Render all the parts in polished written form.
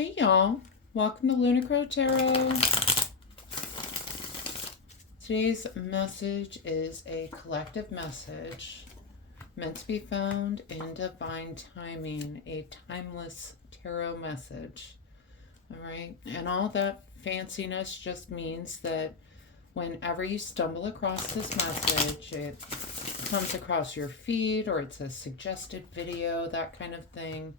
Hey y'all, welcome to Lunar Tarot. Today's message is a collective message meant to be found in divine timing, a timeless tarot message. All right, and all that fanciness just means that whenever you stumble across this message, it comes across your feed or it's a suggested video, that kind of thing.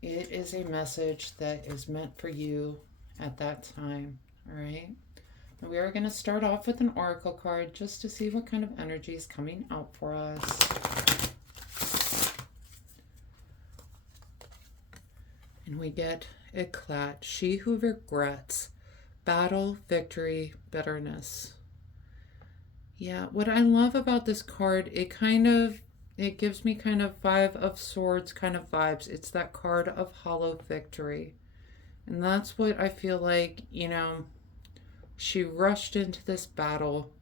It is a message that is meant for you at that time, all right? And we are going to start off with an oracle card just to see what kind of energy is coming out for us. And we get Eclat, she who regrets, battle, victory, bitterness. Yeah, what I love about this card, it gives me kind of Five of Swords kind of vibes. It's that card of hollow victory. And that's what I feel like, she rushed into this battle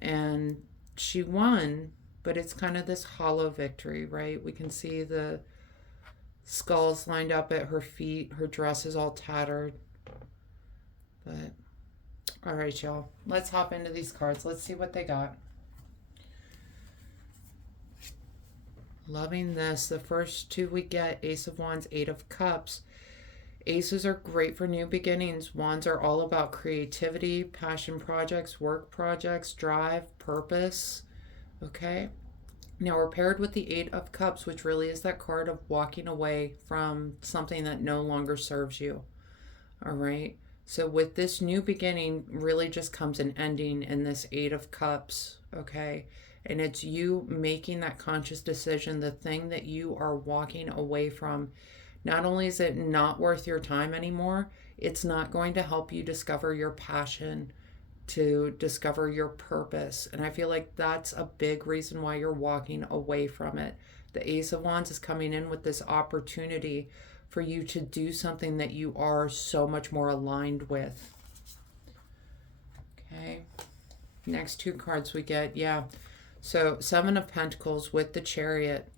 and she won, but it's kind of this hollow victory, right? We can see the skulls lined up at her feet. Her dress is all tattered. But, all right, y'all. Let's hop into these cards. Let's see what they got. Loving this. The first two we get, Ace of Wands, Eight of Cups. Aces are great for new beginnings. Wands are all about creativity, passion projects, work projects, drive, purpose. Okay? Now we're paired with the Eight of Cups, which really is that card of walking away from something that no longer serves you. All right? So with this new beginning, really just comes an ending in this Eight of Cups. Okay? And it's you making that conscious decision, the thing that you are walking away from. Not only is it not worth your time anymore, it's not going to help you discover your passion, to discover your purpose. And I feel like that's a big reason why you're walking away from it. The Ace of Wands is coming in with this opportunity for you to do something that you are so much more aligned with. Okay. Next two cards we get, So, Seven of Pentacles with the Chariot.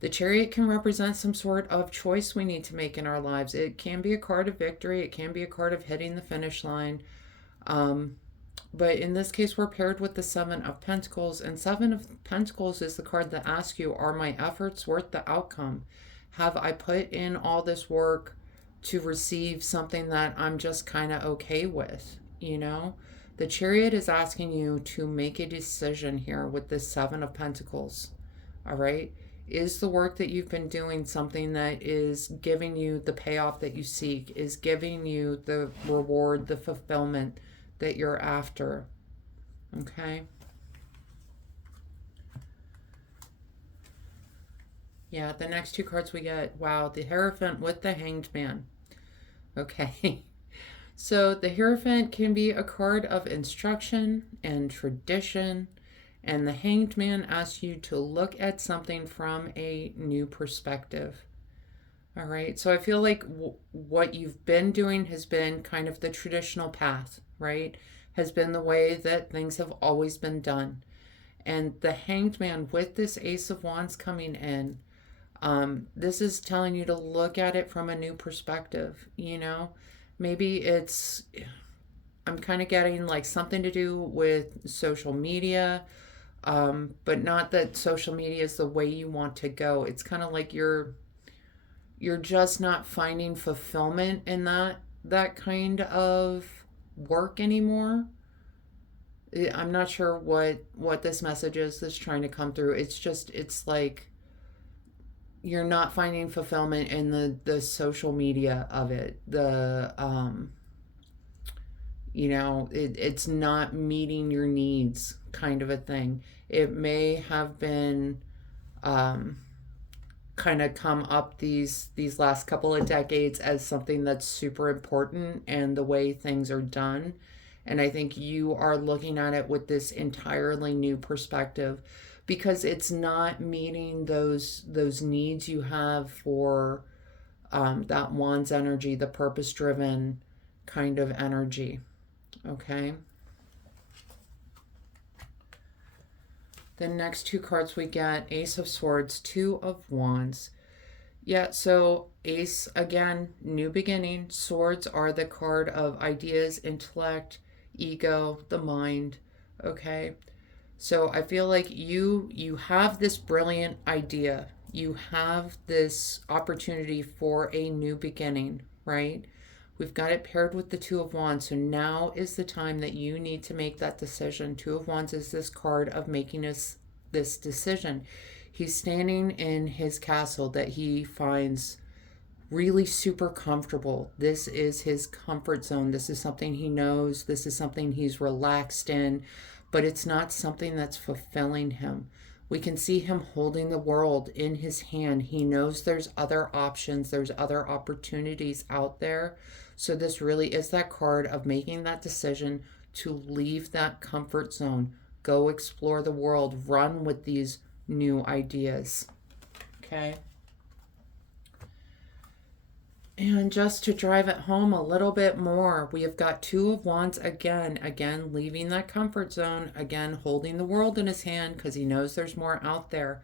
The Chariot can represent some sort of choice we need to make in our lives. It can be a card of victory. It can be a card of hitting the finish line. But in this case, we're paired with the Seven of Pentacles. And Seven of Pentacles is the card that asks you, are my efforts worth the outcome? Have I put in all this work to receive something that I'm just kind of okay with, The Chariot is asking you to make a decision here with this Seven of Pentacles, all right? Is the work that you've been doing something that is giving you the payoff that you seek, is giving you the reward, the fulfillment that you're after, okay? Yeah, the next two cards we get, wow, the Hierophant with the Hanged Man. Okay. So the Hierophant can be a card of instruction and tradition, and the Hanged Man asks you to look at something from a new perspective. All right, so I feel like what you've been doing has been kind of the traditional path, right? Has been the way that things have always been done. And the Hanged Man with this Ace of Wands coming in, this is telling you to look at it from a new perspective, Maybe I'm kind of getting like something to do with social media, but not that social media is the way you want to go. It's kind of like you're just not finding fulfillment in that kind of work anymore. I'm not sure what this message is that's trying to come through. It's like you're not finding fulfillment in the social media of it. It's not meeting your needs, kind of a thing. It may have been kind of come up these last couple of decades as something that's super important and the way things are done. And I think you are looking at it with this entirely new perspective, because it's not meeting those needs you have for that Wands energy, the purpose-driven kind of energy. Okay. The next two cards we get, Ace of Swords, Two of Wands. Yeah, so Ace, again, new beginning. Swords are the card of ideas, intellect, ego, the mind. Okay. So I feel like you have this brilliant idea. You have this opportunity for a new beginning, right? We've got it paired with the Two of Wands. So now is the time that you need to make that decision. Two of Wands is this card of making this decision. He's standing in his castle that he finds really super comfortable. This is his comfort zone. This is something he knows. This is something he's relaxed in, but it's not something that's fulfilling him. We can see him holding the world in his hand. He knows there's other options, there's other opportunities out there. So, this really is that card of making that decision to leave that comfort zone, go explore the world, run with these new ideas. Okay. And just to drive it home a little bit more, we have got Two of Wands again, leaving that comfort zone, again, holding the world in his hand because he knows there's more out there.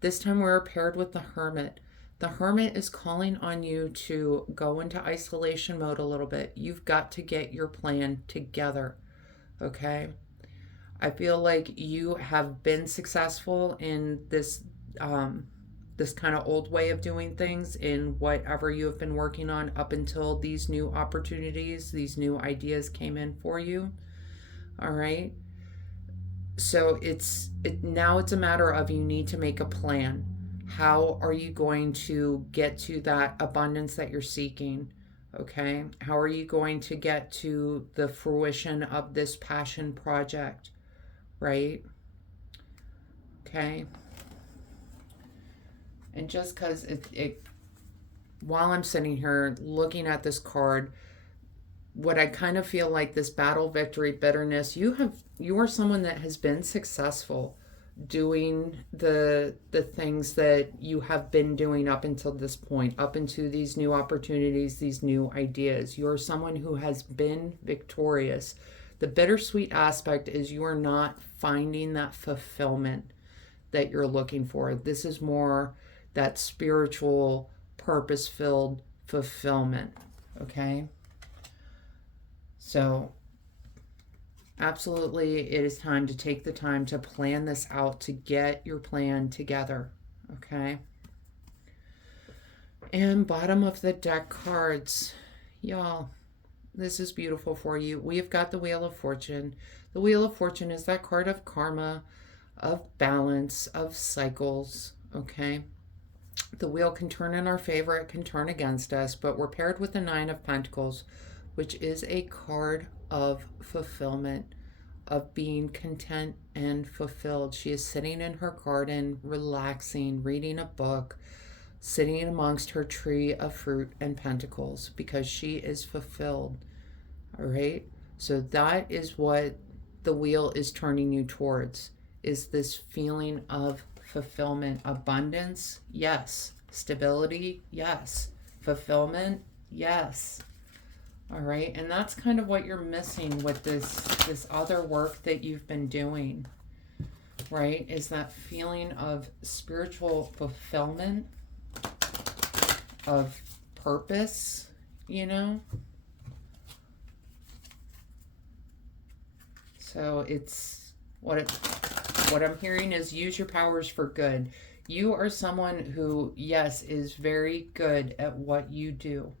This time we're paired with the Hermit. The Hermit is calling on you to go into isolation mode a little bit. You've got to get your plan together, okay? I feel like you have been successful in this kind of old way of doing things in whatever you have been working on up until these new opportunities, these new ideas came in for you. All right. So now it's a matter of you need to make a plan. How are you going to get to that abundance that you're seeking? Okay. How are you going to get to the fruition of this passion project? Right? Okay. And just because while I'm sitting here looking at this card, what I kind of feel like this battle, victory, bitterness, you are someone that has been successful doing the things that you have been doing up until this point, up into these new opportunities, these new ideas. You're someone who has been victorious. The bittersweet aspect is you are not finding that fulfillment that you're looking for. This is more that spiritual, purpose-filled fulfillment, okay? So absolutely, it is time to take the time to plan this out, to get your plan together, okay? And bottom of the deck cards, y'all, this is beautiful for you. We have got the Wheel of Fortune. The Wheel of Fortune is that card of karma, of balance, of cycles, okay? The wheel can turn in our favor, it can turn against us, but we're paired with the Nine of Pentacles, which is a card of fulfillment, of being content and fulfilled. She is sitting in her garden, relaxing, reading a book, sitting amongst her tree of fruit and pentacles because she is fulfilled. All right? So that is what the wheel is turning you towards, is this feeling of fulfillment. Abundance, yes. Stability, yes. Fulfillment, yes. All right, and that's kind of what you're missing with this other work that you've been doing, right? Is that feeling of spiritual fulfillment, of purpose, you know? So it's what I'm hearing is use your powers for good. You are someone who, yes, is very good at what you do.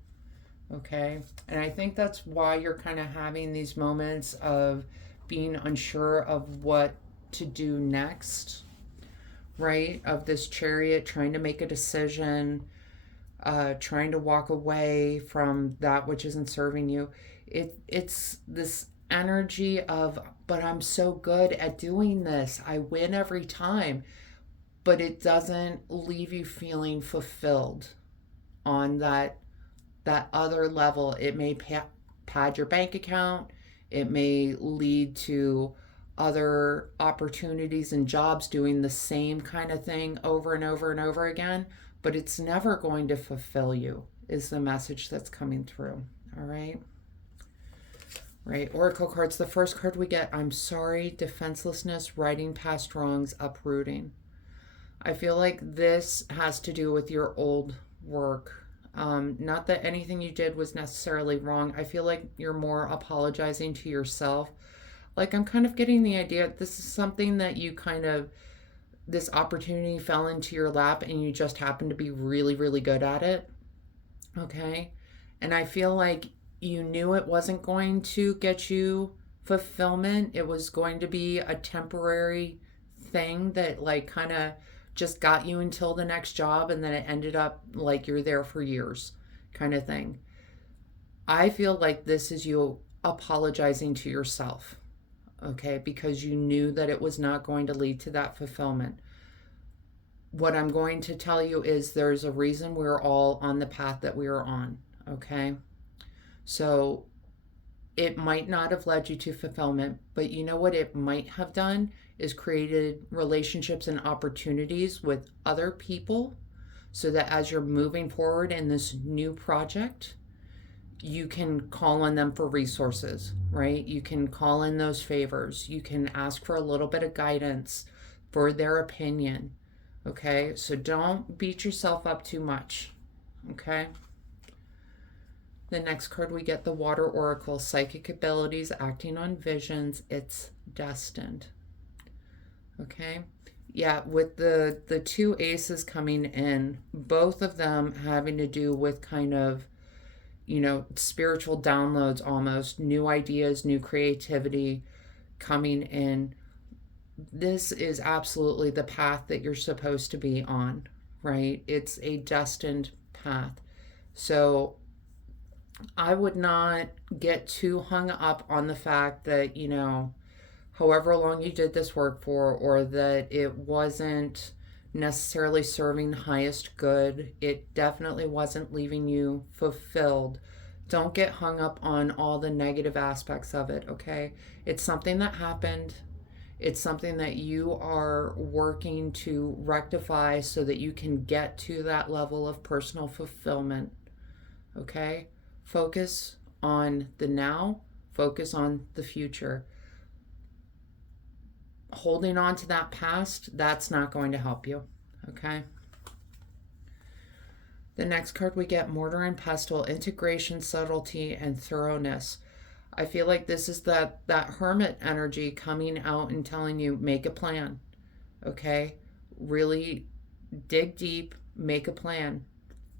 Okay? And I think that's why you're kind of having these moments of being unsure of what to do next, right? Of this Chariot, trying to make a decision, trying to walk away from that which isn't serving you. It's this energy of, but I'm so good at doing this. I win every time. But it doesn't leave you feeling fulfilled on that other level. It may pad your bank account. It may lead to other opportunities and jobs doing the same kind of thing over and over and over again, but it's never going to fulfill you, is the message that's coming through. All right? Right, Oracle cards. The first card we get, I'm sorry, defenselessness, righting past wrongs, uprooting. I feel like this has to do with your old work. Not that anything you did was necessarily wrong. I feel like you're more apologizing to yourself. Like, I'm kind of getting the idea this is something that you kind of, this opportunity fell into your lap and you just happened to be really, really good at it. Okay. And I feel like you knew it wasn't going to get you fulfillment. It was going to be a temporary thing that, like, kind of just got you until the next job, and then it ended up like you're there for years, kind of thing. I feel like this is you apologizing to yourself, okay, because you knew that it was not going to lead to that fulfillment. What I'm going to tell you is there's a reason we're all on the path that we are on, okay? So it might not have led you to fulfillment, but you know what it might have done is created relationships and opportunities with other people so that as you're moving forward in this new project, you can call on them for resources, right? You can call in those favors. You can ask for a little bit of guidance, for their opinion, okay? So don't beat yourself up too much, okay? The next card we get, the Water Oracle, psychic abilities, acting on visions, it's destined. Okay? Yeah, with the two aces coming in, both of them having to do with kind of, spiritual downloads almost, new ideas, new creativity coming in. This is absolutely the path that you're supposed to be on, right? It's a destined path. So I would not get too hung up on the fact that, however long you did this work for, or that it wasn't necessarily serving the highest good. It definitely wasn't leaving you fulfilled. Don't get hung up on all the negative aspects of it, okay? It's something that happened. It's something that you are working to rectify so that you can get to that level of personal fulfillment, okay? Focus on the now, focus on the future. Holding on to that past, that's not going to help you, okay? The next card we get, Mortar and Pestle, integration, subtlety, and thoroughness. I feel like this is that hermit energy coming out and telling you, make a plan, okay? Really dig deep, make a plan.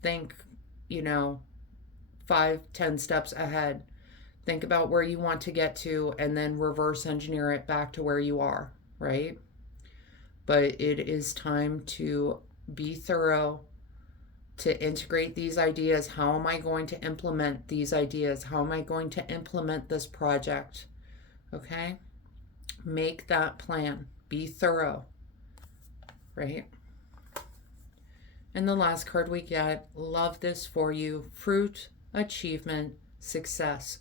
Think, 5-10 steps ahead. Think about where you want to get to and then reverse engineer it back to where you are, right? But it is time to be thorough, to integrate these ideas. How am I going to implement these ideas? How am I going to implement this project? Okay? Make that plan. Be thorough, right? And the last card we get, love this for you, fruit, achievement, success.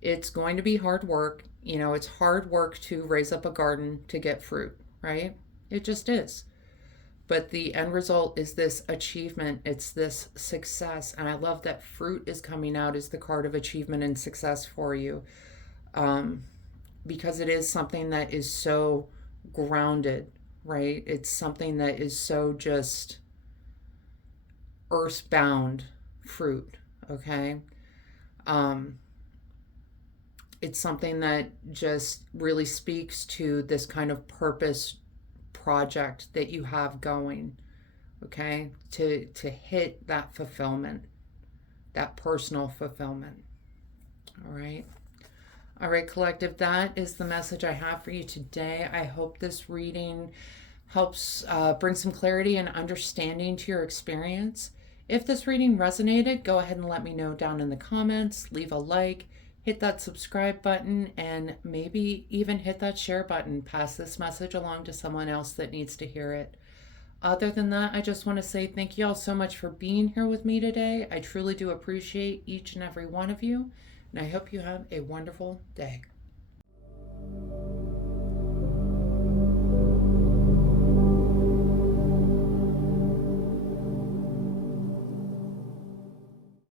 It's going to be hard work. It's hard work to raise up a garden to get fruit, right? It just is. But the end result is this achievement. It's this success. And I love that fruit is coming out as the card of achievement and success for you. Because it is something that is so grounded, right? It's something that is so just earthbound fruit, okay? It's something that just really speaks to this kind of purpose project that you have going, okay? To hit that fulfillment, that personal fulfillment. All right. All right, collective, that is the message I have for you today. I hope this reading helps bring some clarity and understanding to your experience. If this reading resonated, go ahead and let me know down in the comments. Leave a like, hit that subscribe button, and maybe even hit that share button. Pass this message along to someone else that needs to hear it. Other than that, I just want to say thank you all so much for being here with me today. I truly do appreciate each and every one of you, and I hope you have a wonderful day.